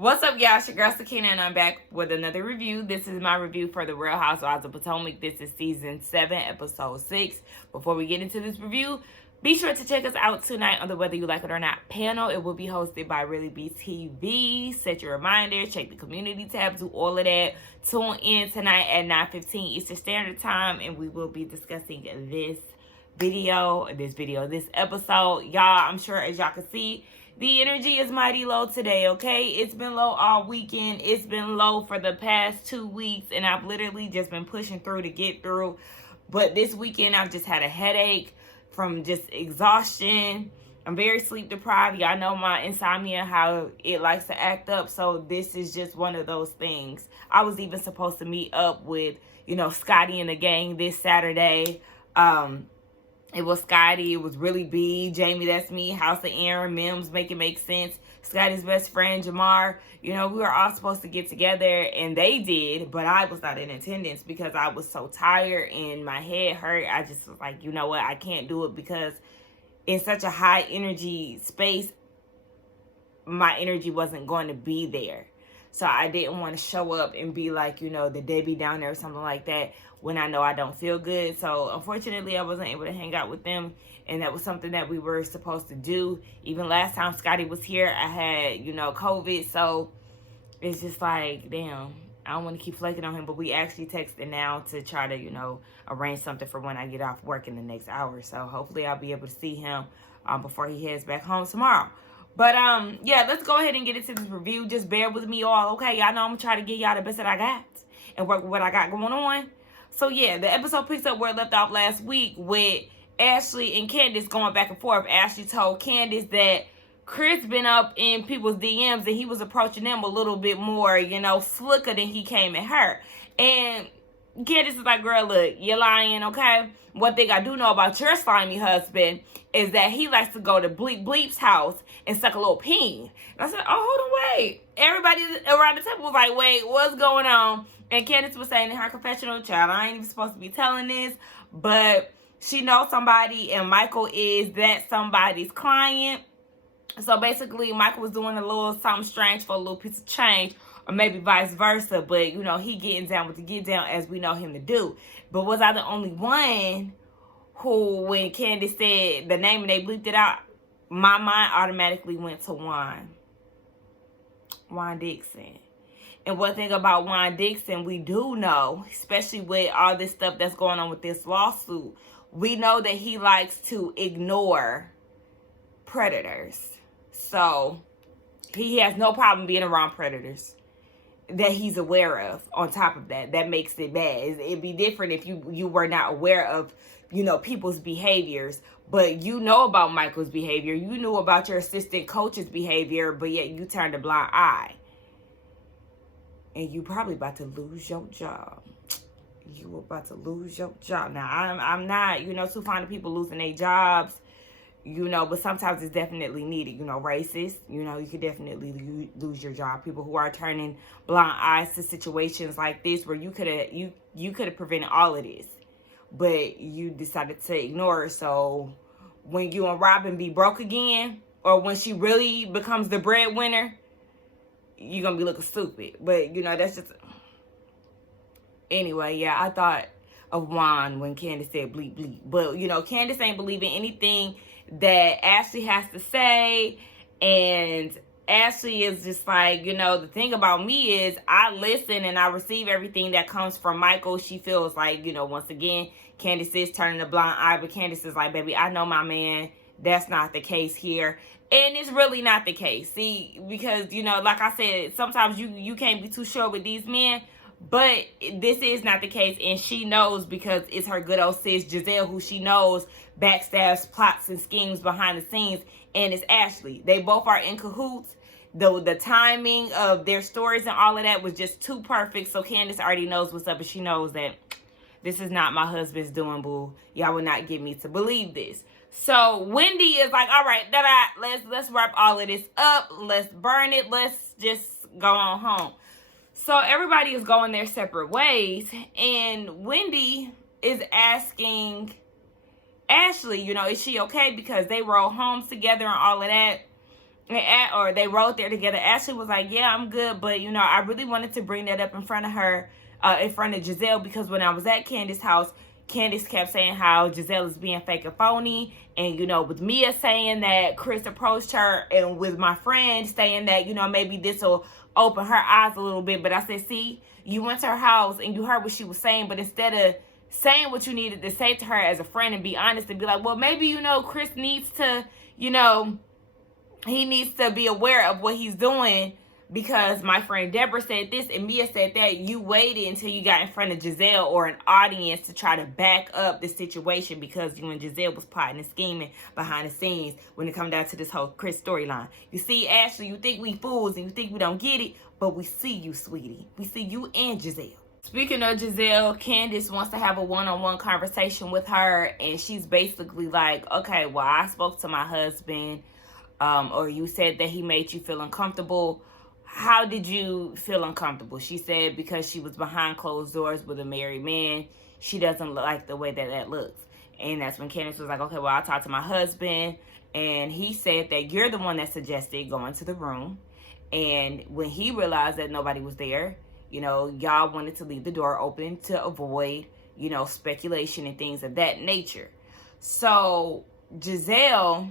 What's up, y'all? It's your girl Sakina, and I'm back with another review. This is my review for the Real Housewives of Potomac. This is season 7, episode 6. Before we get into this review, be sure to check us out tonight on the Whether You Like It or Not panel. It will be hosted by Really Be TV. Set your reminders, check the community tab, do all of that. Tune in tonight at 9:15 Eastern Standard Time, and we will be discussing this episode. Y'all, I'm sure as y'all can see, the energy is mighty low today, okay? It's been low all weekend. It's been low for the past 2 weeks, and I've literally just been pushing through to get through. But this weekend, I've just had a headache from just exhaustion. I'm very sleep deprived. Y'all know my insomnia, how it likes to act up. So this is just one of those things. I was even supposed to meet up with, Scotty and the gang this Saturday. It was Scotty, it was Really B, Jamie, that's me, House of Aaron, Mims, Make It Make Sense, Scotty's best friend, Jamar. We were all supposed to get together, and they did, but I was not in attendance because I was so tired and my head hurt. I just was like, you know what, I can't do it because in such a high energy space, my energy wasn't going to be there. So I didn't want to show up and be like, the Debbie down there or something like that when I know I don't feel good. So unfortunately, I wasn't able to hang out with them. And that was something that we were supposed to do. Even last time Scotty was here, I had, COVID. So it's just like, damn, I don't want to keep flaking on him. But we actually texted now to try to, arrange something for when I get off work in the next hour. So hopefully I'll be able to see him before he heads back home tomorrow. But, yeah, let's go ahead and get into this review. Just bear with me all, okay? Y'all know I'm going to try to give y'all the best that I got and work with what I got going on. So, yeah, the episode picks up where it left off last week with Ashley and Candace going back and forth. Ashley told Candace that Chris been up in people's DMs and he was approaching them a little bit more, slicker than he came at her. And Candace is like, girl, look, you're lying, okay? One thing I do know about your slimy husband is that he likes to go to Bleep Bleep's house and suck a little peen. And I said, oh, hold on, wait. Everybody around the table was like, wait, what's going on? And Candace was saying in her confessional, child, I ain't even supposed to be telling this, but she knows somebody, and Michael is that somebody's client. So basically, Michael was doing a little something strange for a little piece of change, or maybe vice versa. But, he getting down with the get down as we know him to do. But was I the only one who, when Candace said the name and they bleeped it out, my mind automatically went to Juan Dixon. And one thing about Juan Dixon, we do know, especially with all this stuff that's going on with this lawsuit, we know that he likes to ignore predators. So he has no problem being around predators that he's aware of. On top of that, that makes it bad. It'd be different if you were not aware of, people's behaviors. But you know about Michael's behavior. You knew about your assistant coach's behavior, but yet you turned a blind eye. And you probably about to lose your job. You about to lose your job. Now, I'm not, too fond of people losing their jobs, but sometimes it's definitely needed. Racist, you could definitely lose your job. People who are turning blind eyes to situations like this where you could have prevented all of this. But you decided to ignore it. So when you and Robin be broke again, or when she really becomes the breadwinner, you're going to be looking stupid. But, that's just... Anyway, yeah, I thought of Juan when Candace said bleep bleep. But, Candace ain't believing anything that Ashley has to say. And Ashley is just like, the thing about me is I listen and I receive everything that comes from Michael. She feels like, once again, Candace is turning a blind eye. But Candace is like, baby, I know my man. That's not the case here. And it's really not the case. See, because, like I said, sometimes you can't be too sure with these men. But this is not the case. And she knows because it's her good old sis, Giselle, who she knows backstabs, plots, and schemes behind the scenes. And it's Ashley. They both are in cahoots. The timing of their stories and all of that was just too perfect. So Candace already knows what's up. And she knows that this is not my husband's doing, boo. Y'all will not get me to believe this. So Wendy is like, all right, let's wrap all of this up. Let's burn it. Let's just go on home. So everybody is going their separate ways. And Wendy is asking Ashley, is she okay? Because they rode homes together and all of that. or they rode there together. Ashley was like, yeah, I'm good, but you know, I really wanted to bring that up in front of her, in front of Giselle, because when I was at Candace's house, Candace kept saying how Giselle is being fake and phony, and you know, with Mia saying that Chris approached her, and with my friend saying that, you know, maybe this will open her eyes a little bit. But I said, see, you went to her house and you heard what she was saying, but instead of saying what you needed to say to her as a friend and be honest and be like, well, maybe, you know, Chris needs to, you know, he needs to be aware of what he's doing, because my friend Deborah said this and Mia said that. You waited until you got in front of Giselle or an audience to try to back up the situation, because you and Giselle was plotting and scheming behind the scenes when it comes down to this whole Chris storyline. You see, Ashley, you think we fools and you think we don't get it, but we see you, sweetie. We see you and Giselle. Speaking of Giselle, Candace wants to have a one-on-one conversation with her, and she's basically like, okay, well, I spoke to my husband, or you said that he made you feel uncomfortable. How did you feel uncomfortable? She said because she was behind closed doors with a married man. She doesn't like the way that looks. And that's when Candace was like, okay, well, I talked to my husband, and he said that you're the one that suggested going to the room. And when he realized that nobody was there, you know, y'all wanted to leave the door open to avoid, you know, speculation and things of that nature. So, Giselle,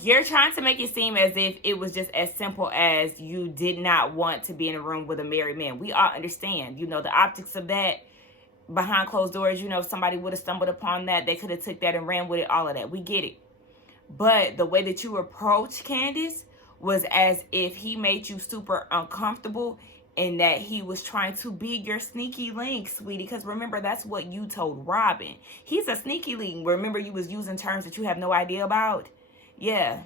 you're trying to make it seem as if it was just as simple as you did not want to be in a room with a married man. We all understand, you know, the optics of that behind closed doors. You know, if somebody would have stumbled upon that, they could have took that and ran with it, all of that. We get it. But the way that you approached Candace was as if he made you super uncomfortable, and that he was trying to be your sneaky link, sweetie. Because remember, that's what you told Robin. He's a sneaky link. Remember, you was using terms that you have no idea about. Yeah,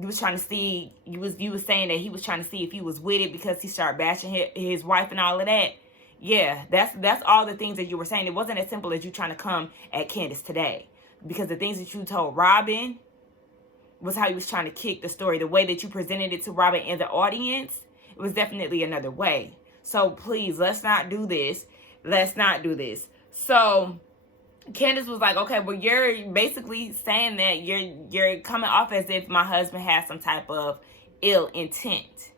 you was trying to see. You was saying that he was trying to see if he was with it because he started bashing his wife and all of that. Yeah, that's all the things that you were saying. It wasn't as simple as you trying to come at Candace today, because the things that you told Robin was how you was trying to kick the story. The way that you presented it to Robin and the audience, it was definitely another way. So please, let's not do this. Let's not do this. So Candace was like, okay, well, you're basically saying that you're coming off as if my husband has some type of ill intent.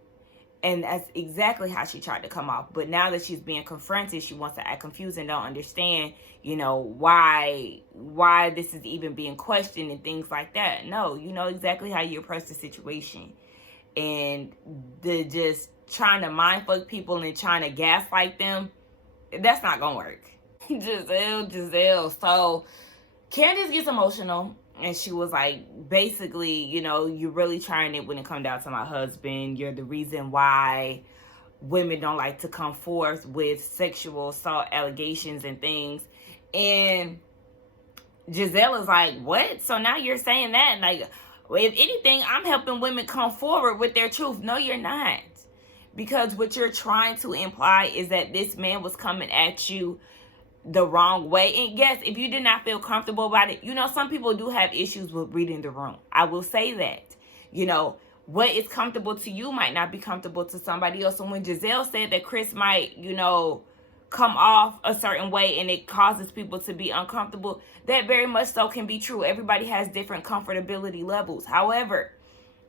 And that's exactly how she tried to come off. But now that she's being confronted, she wants to act confused and don't understand, you know, why this is even being questioned and things like that. No, you know exactly how you approach the situation. And the just trying to mindfuck people and trying to gaslight them, that's not gonna work. Giselle. So Candace gets emotional, and she was like, basically, you know, you're really trying it when it comes down to my husband. You're the reason why women don't like to come forth with sexual assault allegations and things. And Giselle is like, what? So now you're saying that? Like, if anything, I'm helping women come forward with their truth. No, you're not. Because what you're trying to imply is that this man was coming at you the wrong way. And yes, if you did not feel comfortable about it, you know, some people do have issues with reading the room. I will say that. You know, what is comfortable to you might not be comfortable to somebody else. So when Giselle said that Chris might, you know, come off a certain way and it causes people to be uncomfortable, that very much so can be true. Everybody has different comfortability levels. However,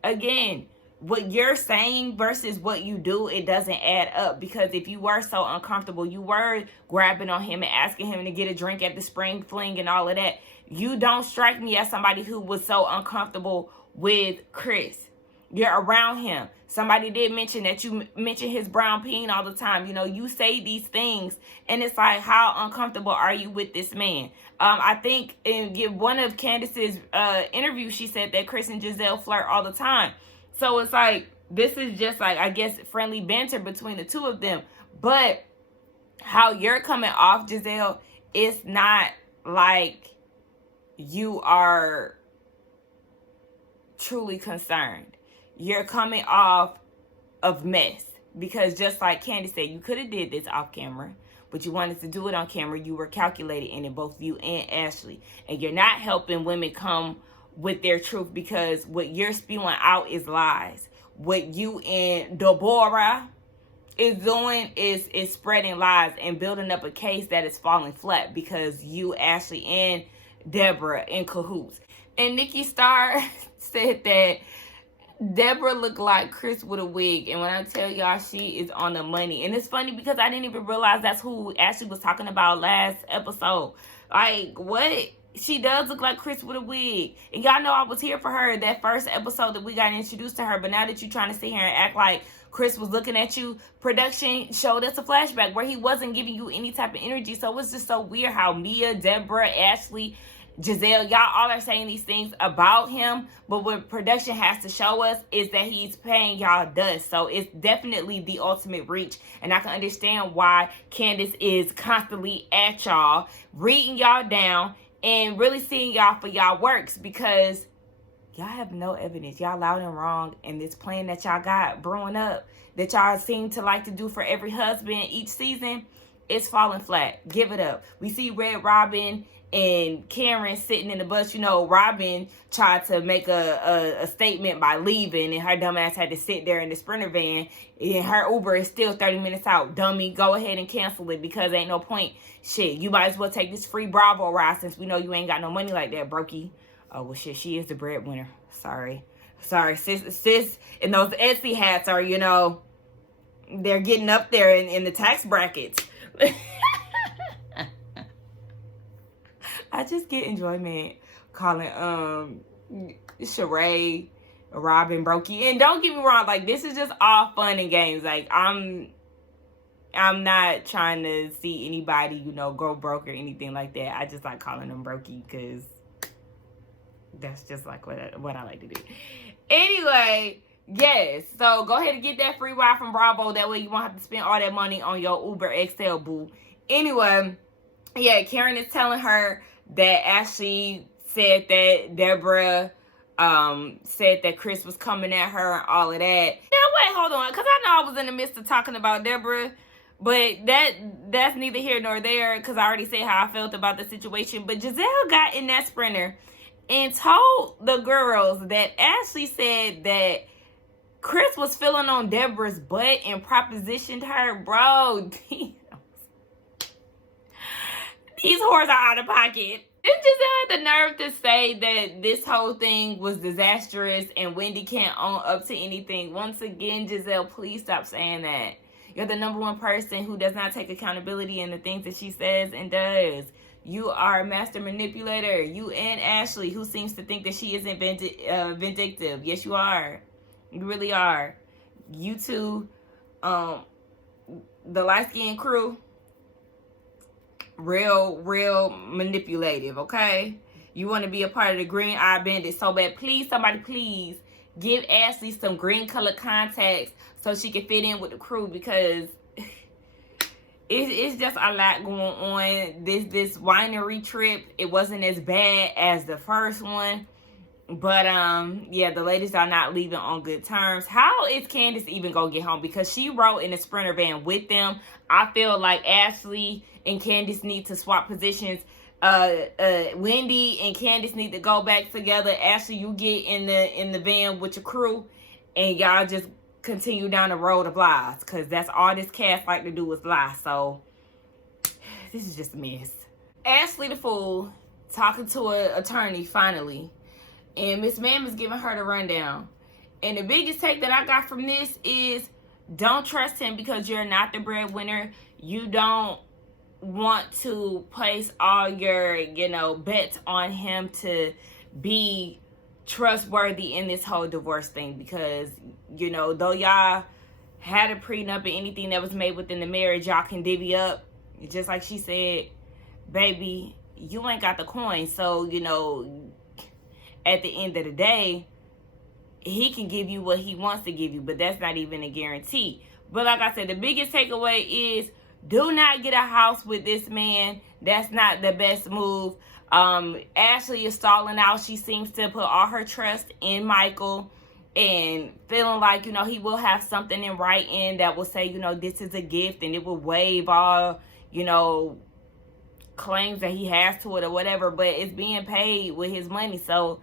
again, what you're saying versus what you do, it doesn't add up. Because if you were so uncomfortable, you were grabbing on him and asking him to get a drink at the spring fling and all of that, you don't strike me as somebody who was so uncomfortable with Chris. You're around him. Somebody did mention that you mention his brown peen all the time. You know, you say these things, and it's like, how uncomfortable are you with this man? I think in one of Candace's interviews, she said that Chris and Giselle flirt all the time. So it's like, this is just like, I guess, friendly banter between the two of them. But how you're coming off, Giselle, it's not like you are truly concerned. You're coming off of mess. Because just like Candace said, you could have did this off camera, but you wanted to do it on camera. You were calculated in it, both you and Ashley. And you're not helping women come with their truth, because what you're spewing out is lies. What you and Deborah is doing is spreading lies and building up a case that is falling flat, because you, Ashley, and Deborah in cahoots. And Nikki Starr said that Deborah looked like Chris with a wig, and when I tell y'all, she is on the money. And it's funny because I didn't even realize that's who Ashley was talking about last episode. Like, what? She does look like Chris with a wig. And y'all know I was here for her that first episode that we got introduced to her. But now that you're trying to sit here and act like Chris was looking at you, production showed us a flashback where he wasn't giving you any type of energy. So it's just so weird how Mia, Deborah, Ashley, Giselle, y'all all are saying these things about him, but what production has to show us is that he's paying y'all dust. So it's definitely the ultimate reach, and I can understand why Candace is constantly at y'all, reading y'all down, and really seeing y'all for y'all works, because y'all have no evidence. Y'all loud and wrong, and this plan that y'all got brewing up that y'all seem to like to do for every husband each season, it's falling flat. Give it up. We see Red Robin and Karen sitting in the bus. You know, Robin tried to make a statement by leaving, and her dumb ass had to sit there in the Sprinter van, and her Uber is still 30 minutes out. Dummy, go ahead and cancel it, because ain't no point. Shit, you might as well take this free Bravo ride, since we know you ain't got no money like that, brokey. Oh, well, shit, she is the breadwinner. Sorry, sis, and those Etsy hats are, you know, they're getting up there in the tax brackets. I just get enjoyment calling Sheree, Robin, Brokey. And don't get me wrong, like, this is just all fun and games. Like, I'm not trying to see anybody, you know, go broke or anything like that. I just like calling them Brokey because that's just like what I like to do. Anyway, yes. So go ahead and get that free ride from Bravo. That way you won't have to spend all that money on your Uber XL, boo. Anyway, yeah, Karen is telling her that Ashley said that Deborah said that Chris was coming at her and all of that. Now, wait, hold on, because I know I was in the midst of talking about Deborah, but that's neither here nor there, because I already said how I felt about the situation. But Giselle got in that Sprinter and told the girls that Ashley said that Chris was feeling on Deborah's butt and propositioned her. Bro, these whores are out of pocket. It just had the nerve to say that this whole thing was disastrous and Wendy can't own up to anything. Once again, Giselle, please stop saying that. You're the #1 person who does not take accountability in the things that she says and does. You are a master manipulator. You and Ashley, who seems to think that she isn't vindictive. Yes, you are. You really are. You two, the light-skinned crew, real manipulative, okay? You want to be a part of the Green Eye Bandit so bad. Please, somebody, please give Ashley some green color contacts so she can fit in with the crew, because it's just a lot going on. This winery trip, it wasn't as bad as the first one, but yeah, the ladies are not leaving on good terms. How is Candace even gonna get home? Because she rode in a Sprinter van with them. I feel like Ashley and Candace need to swap positions. Wendy and Candace need to go back together. Ashley, you get in the van with your crew, and y'all just continue down the road of lies, because that's all this cast like to do is lie. So this is just a mess. Ashley the fool talking to an attorney finally, and Miss Ma'am is giving her the rundown. And the biggest take that I got from this is, don't trust him because you're not the breadwinner. You don't want to place all your, you know, bets on him to be trustworthy in this whole divorce thing, because, you know, though y'all had a prenup and anything that was made within the marriage, y'all can divvy up. Just like she said, baby, you ain't got the coin. So, you know, at the end of the day, he can give you what he wants to give you, but that's not even a guarantee. But like I said, the biggest takeaway is, do not get a house with this man. That's not the best move. Ashley is stalling out. She seems to put all her trust in Michael and feeling like, you know, he will have something in writing that will say, you know, this is a gift, and it will waive all, you know, claims that he has to it or whatever, but it's being paid with his money. So,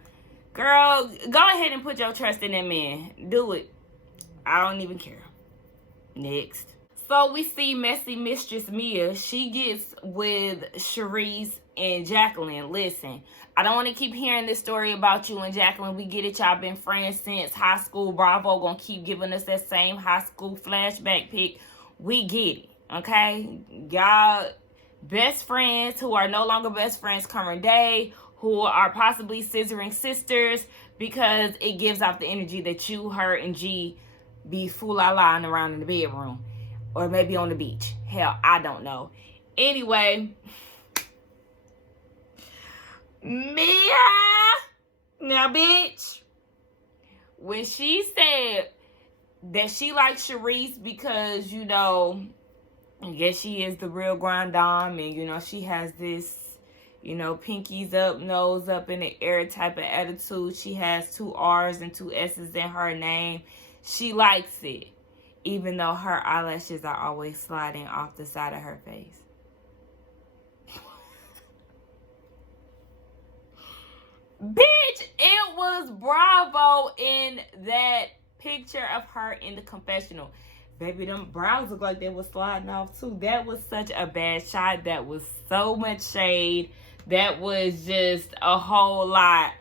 girl, go ahead and put your trust in that man. Do it. I don't even care. Next. So we see messy mistress Mia. She gets with Cherise and Jacqueline, listen, I don't want to keep hearing this story about you and Jacqueline. We get it. Y'all been friends since high school. Bravo gonna keep giving us that same high school flashback pic. We get it, okay? Y'all best friends who are no longer best friends current day, who are possibly scissoring sisters, because it gives off the energy that you, her, and G be fool-la-la-ing around in the bedroom. Or maybe on the beach. Hell, I don't know. Anyway, Mia, now bitch, when she said that she likes Sharice because, you know, I guess she is the real grand dame, and, you know, she has this, you know, pinkies up, nose up in the air type of attitude. She has 2 R's and 2 S's in her name. She likes it, even though her eyelashes are always sliding off the side of her face. Bitch, it was Bravo in that picture of her in the confessional. Baby, them brows look like they were sliding off too. That was such a bad shot. That was so much shade. That was just a whole lot.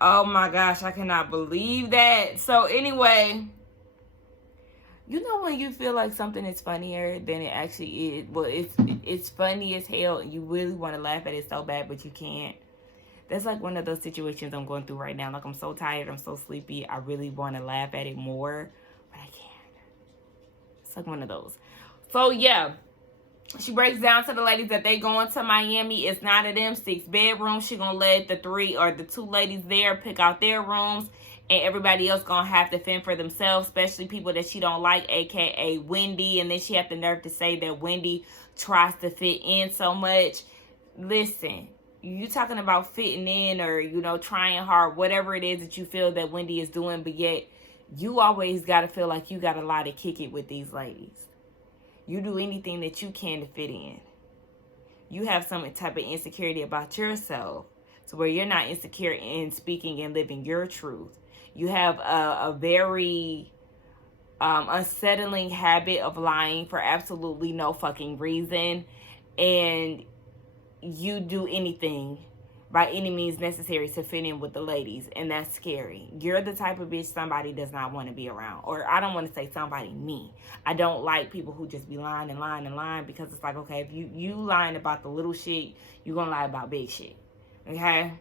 Oh my gosh, I cannot believe that. So anyway, you know when you feel like something is funnier than it actually is? Well, it's funny as hell, and you really want to laugh at it so bad, but you can't. That's like one of those situations I'm going through right now. Like, I'm so tired, I'm so sleepy, I really want to laugh at it more, but I can't. It's like one of those. So yeah, she breaks down to the ladies that they going to Miami. It's 9 of them, 6 bedrooms. She gonna let the 3 or the 2 ladies there pick out their rooms, and everybody else gonna have to fend for themselves, especially people that she don't like, aka Wendy. And then she had the nerve to say that Wendy tries to fit in so much. Listen, you talking about fitting in, or, you know, trying hard, whatever it is that you feel that Wendy is doing, but yet you always got to feel like you got a lot to kick it with these ladies. You do anything that you can to fit in. You have some type of insecurity about yourself, to where you're not insecure in speaking and living your truth. You have a very unsettling habit of lying for absolutely no fucking reason, and you do anything by any means necessary to fit in with the ladies, and that's scary. You're the type of bitch somebody does not want to be around. Or I don't want to say somebody, me. I don't like people who just be lying and lying and lying, because it's like, okay, if you lying about the little shit, you're gonna lie about big shit. Okay?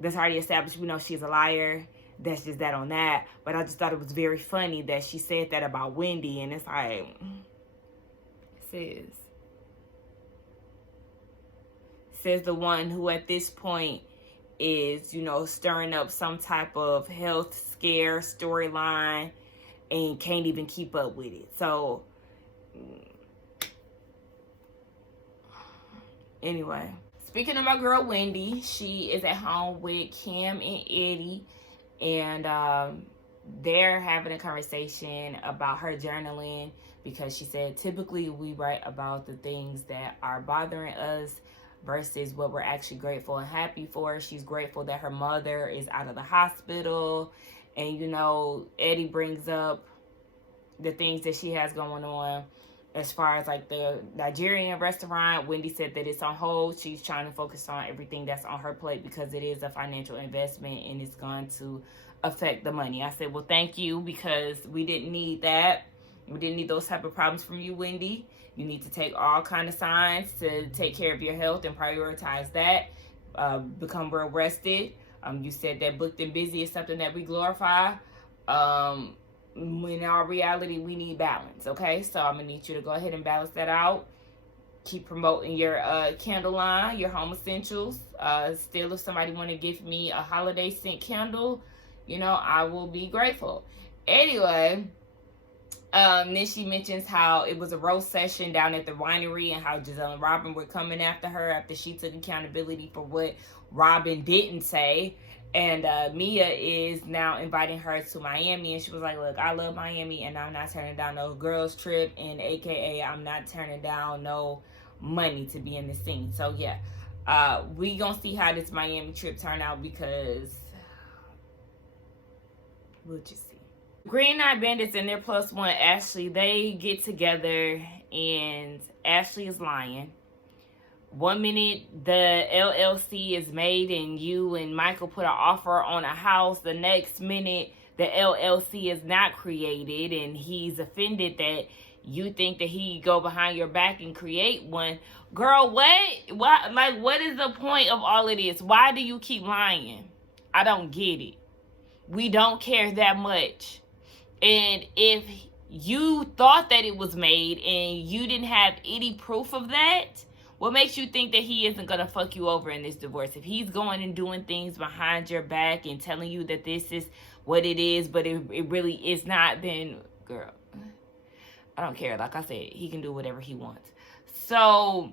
That's already established. We know she's a liar. That's just that on that. But I just thought it was very funny that she said that about Wendy, and it's like, says the one who at this point is, you know, stirring up some type of health scare storyline and can't even keep up with it. So anyway, speaking of my girl Wendy, she is at home with Kim and Eddie, and they're having a conversation about her journaling, because she said typically we write about the things that are bothering us versus what we're actually grateful and happy for. She's grateful that her mother is out of the hospital. And, you know, Eddie brings up the things that she has going on as far as like the Nigerian restaurant. Wendy said that it's on hold. She's trying to focus on everything that's on her plate, because it is a financial investment and it's going to affect the money. I said, well, thank you, because we didn't need that. We didn't need those type of problems from you, Wendy. You need to take all kind of signs to take care of your health and prioritize that. Become well rested. You said that booked and busy is something that we glorify. In our reality, we need balance, okay? So I'm going to need you to go ahead and balance that out. Keep promoting your candle line, your home essentials. Still, if somebody want to give me a holiday scent candle, you know, I will be grateful. Anyway, then she mentions how it was a roast session down at the winery, and how Giselle and Robin were coming after her after she took accountability for what Robin didn't say. And Mia is now inviting her to Miami, and she was like, look, I love Miami, and I'm not turning down no girls trip, and aka I'm not turning down no money to be in the scene. So yeah, we gonna see how this Miami trip turn out, because we'll just see. Green Eye Bandits and their plus one, Ashley, they get together, and Ashley is lying. 1 minute the LLC is made and you and Michael put an offer on a house. The next minute the LLC is not created and he's offended that you think that he go behind your back and create one. Girl, what? Like, what is the point of all of this? Why do you keep lying? I don't get it. We don't care that much. And if you thought that it was made and you didn't have any proof of that, what makes you think that he isn't going to fuck you over in this divorce? If he's going and doing things behind your back and telling you that this is what it is, but it really is not, then, girl, I don't care. Like I said, he can do whatever he wants. So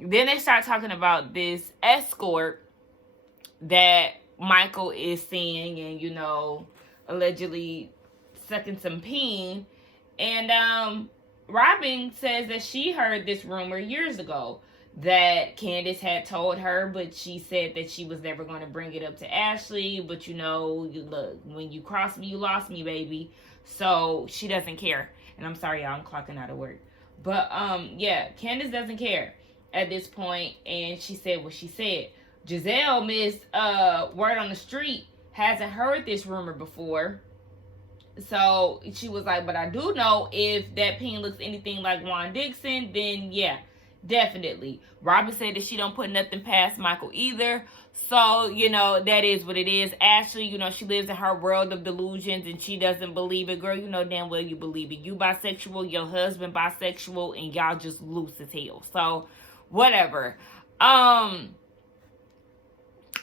then they start talking about this escort that Michael is seeing and, you know, allegedly sucking some peen. And Robin says that she heard this rumor years ago that Candace had told her, but she said that she was never going to bring it up to Ashley. But, you know, look, when you crossed me, you lost me, baby. So she doesn't care. And I'm sorry, y'all, I'm clocking out of work. But, yeah, Candace doesn't care at this point. And she said what she said. Giselle, Miss Word on the Street, hasn't heard this rumor before. So she was like, but I do know if that peen looks anything like Juan Dixon, then yeah, definitely. Robin said that she don't put nothing past Michael either. So, you know, that is what it is. Ashley, you know, she lives in her world of delusions and she doesn't believe it. Girl, you know damn well you believe it. You bisexual, your husband bisexual, and y'all just loose as hell. So, whatever.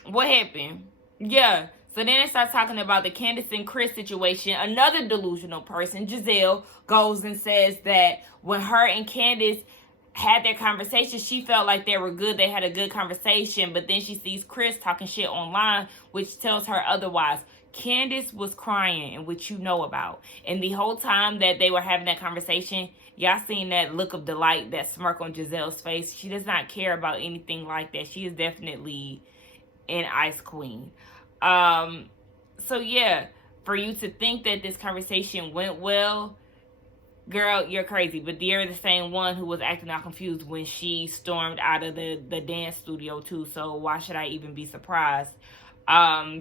What happened? Yeah. So then it starts talking about the Candace and Chris situation. Another delusional person, Giselle, goes and says that when her and Candace had their conversation, she felt like they were good. They had a good conversation. But then she sees Chris talking shit online, which tells her otherwise. Candace was crying, and which you know about. And the whole time that they were having that conversation, y'all seen that look of delight, that smirk on Giselle's face. She does not care about anything like that. She is definitely an ice queen. So yeah, for you to think that this conversation went well, girl, you're crazy. But you're the same one who was acting all confused when she stormed out of the dance studio too. So why should I even be surprised?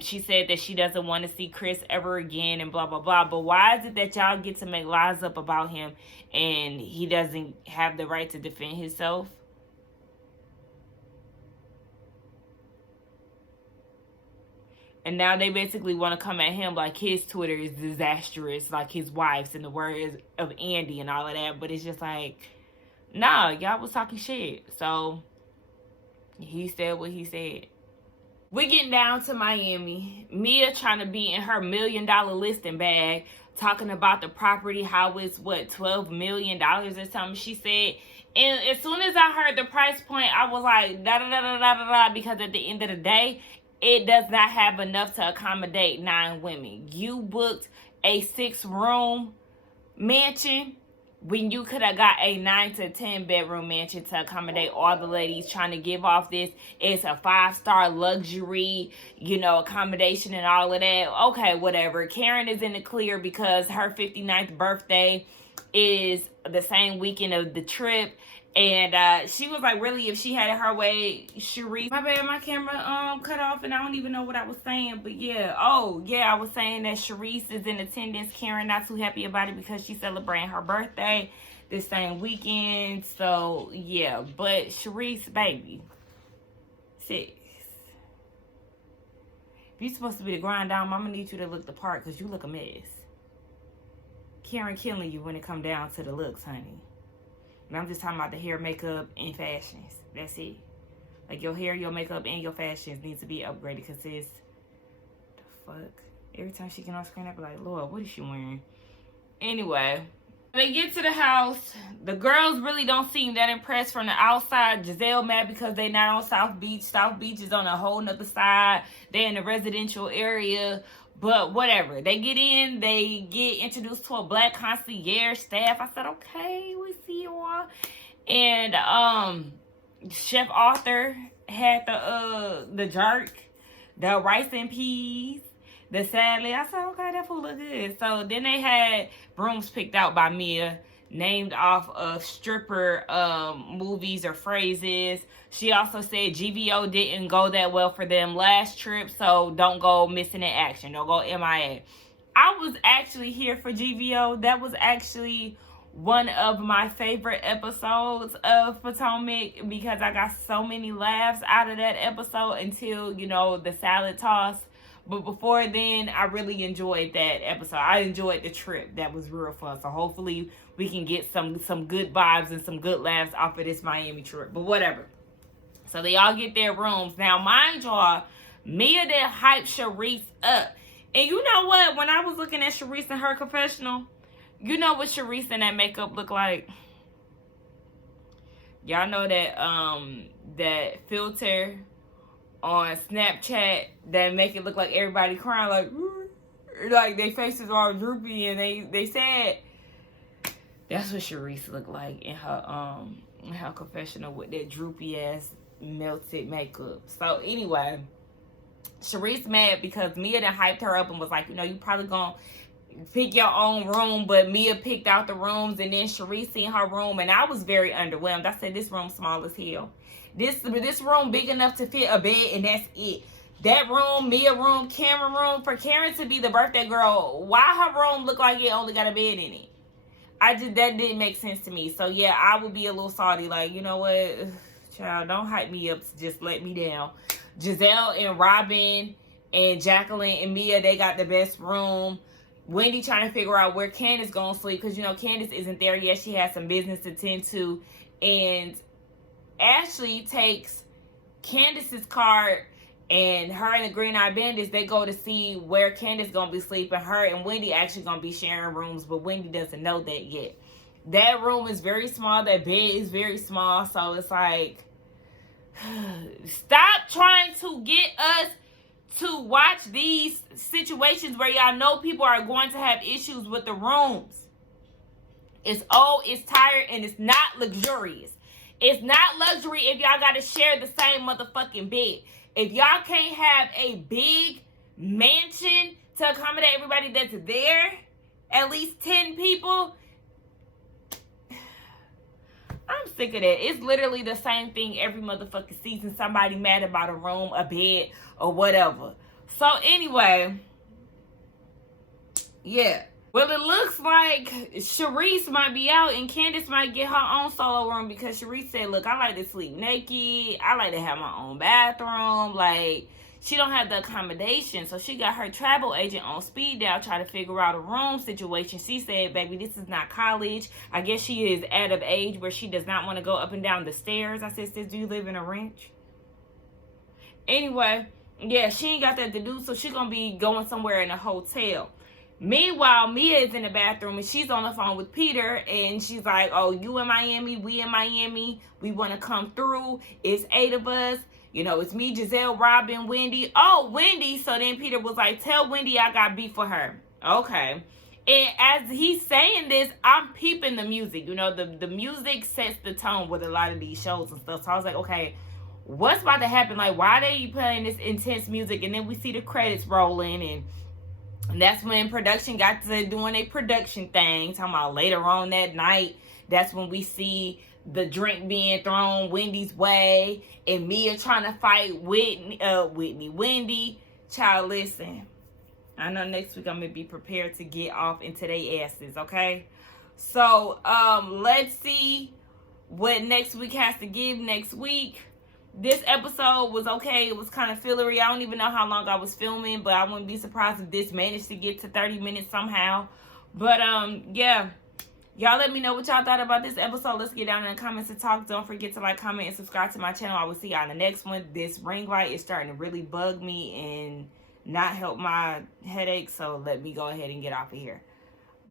She said that she doesn't want to see Chris ever again and blah, blah, blah. But why is it that y'all get to make lies up about him and he doesn't have the right to defend himself? And now they basically want to come at him like his Twitter is disastrous, like his wife's, in the words of Andy and all of that. But it's just like, nah, y'all was talking shit. So he said what he said. We're getting down to Miami. Mia trying to be in her $1 million listing bag, talking about the property, how it's, what, $12 million or something, she said. And as soon as I heard the price point, I was like, da-da-da-da-da-da-da, because at the end of the day, it does not have enough to accommodate 9 women. You booked a 6-room mansion when you could have got a 9 to 10 bedroom mansion to accommodate all the ladies trying to give off this. It's a 5-star luxury, you know, accommodation and all of that. Okay, whatever. Karen is in the clear because her 59th birthday is the same weekend of the trip. And she was like, really, if she had it her way, Sharice. My bad, my camera cut off and I don't even know what I was saying. But yeah, I was saying that Sharice is in attendance. Karen not too happy about it because she's celebrating her birthday this same weekend. So yeah, but Sharice, baby, 6. If you're supposed to be the grind down, I'm gonna need you to look the part because you look a mess. Karen killing you when it come down to the looks, honey. And I'm just talking about the hair, makeup, and fashions. That's it. Like, your hair, your makeup, and your fashions needs to be upgraded. Because it's... the fuck? Every time she get on screen, I be like, Lord, what is she wearing? Anyway. They get to the house. The girls really don't seem that impressed from the outside. Giselle mad because they not on South Beach. South Beach is on a whole nother side. They're in the residential area. But whatever. They get in. They get introduced to a black concierge staff. I said, okay, we see you all. And Chef Arthur had the jerk, the rice and peas, the salad. I said, okay, that food look good. So then they had rooms picked out by Mia. named off of stripper movies or phrases. She also said GVO didn't go that well for them last trip, so don't go missing in action. Don't go MIA. I was actually here for GVO. That was actually one of my favorite episodes of Potomac because I got so many laughs out of that episode until, you know, the salad toss. But before then, I really enjoyed that episode. I enjoyed the trip. That was real fun. So hopefully we can get some good vibes and some good laughs off of this Miami trip. But whatever. So they all get their rooms. Now, mind y'all, Mia did hype Sharice up. And you know what? When I was looking at Sharice in her confessional, you know what Sharice in that makeup look like? Y'all know that filter on Snapchat that make it look like everybody crying, like their faces are droopy, and they said that's what Sharice looked like in her confessional with that droopy ass melted makeup. So anyway, Sharice mad because Mia done hyped her up and was like, you know, you probably gonna pick your own room, but Mia picked out the rooms, and then Sharice seen her room, and I was very underwhelmed. I said, this room small as hell. This room big enough to fit a bed, and that's it. That room, Mia room, Karen room, for Karen to be the birthday girl, why her room look like it only got a bed in it? That didn't make sense to me. So yeah, I would be a little salty, like, you know what, child, don't hype me up, just let me down. Giselle and Robin and Jacqueline and Mia, they got the best room. Wendy trying to figure out where Candace gonna sleep, because, you know, Candace isn't there yet. She has some business to tend to. And Ashley takes Candace's card, and her and the Green Eye Bandits, they go to see where Candace gonna be sleeping. Her and Wendy actually gonna be sharing rooms, but Wendy doesn't know that yet. That room is very small. That bed is very small. So it's like, stop trying to get us to watch these situations where y'all know people are going to have issues with the rooms. It's old, it's tired, and it's not luxurious. It's not luxury if y'all got to share the same motherfucking bed. If y'all can't have a big mansion to accommodate everybody that's there, at least 10 people, I'm sick of that. It's literally the same thing every motherfucking season. Somebody mad about a room, a bed, or whatever. So anyway, yeah. Well, it looks like Sharice might be out and Candace might get her own solo room, because Sharice said, look, I like to sleep naked. I like to have my own bathroom. Like, she don't have the accommodation. So she got her travel agent on speed dial trying to figure out a room situation. She said, baby, this is not college. I guess she is at of age where she does not want to go up and down the stairs. I said, sis, do you live in a ranch? Anyway, yeah, she ain't got that to do, so she gonna be going somewhere in a hotel. Meanwhile, Mia is in the bathroom and she's on the phone with Peter, and she's like, oh, you in Miami, we in Miami, we want to come through, it's 8 of us, you know, it's me, Giselle, Robin, Wendy. Oh, Wendy. So then Peter was like, tell Wendy I got beef for her. Okay. And as he's saying this, I'm peeping the music. You know, the music sets the tone with a lot of these shows and stuff. So I was like, okay, what's about to happen? Like, why are they playing this intense music? And then we see the credits rolling, and that's when production got to doing a production thing. Talking about later on that night, that's when we see the drink being thrown Wendy's way, and Mia trying to fight Wendy. Child, listen. I know next week I'm going to be prepared to get off into their asses, okay? So, let's see what next week has to give next week. This episode was okay. It was kind of fillery. I don't even know how long I was filming, but I wouldn't be surprised if this managed to get to 30 minutes somehow. But, yeah. Y'all let me know what y'all thought about this episode. Let's get down in the comments and talk. Don't forget to like, comment, and subscribe to my channel. I will see y'all in the next one. This ring light is starting to really bug me and not help my headache. So let me go ahead and get off of here.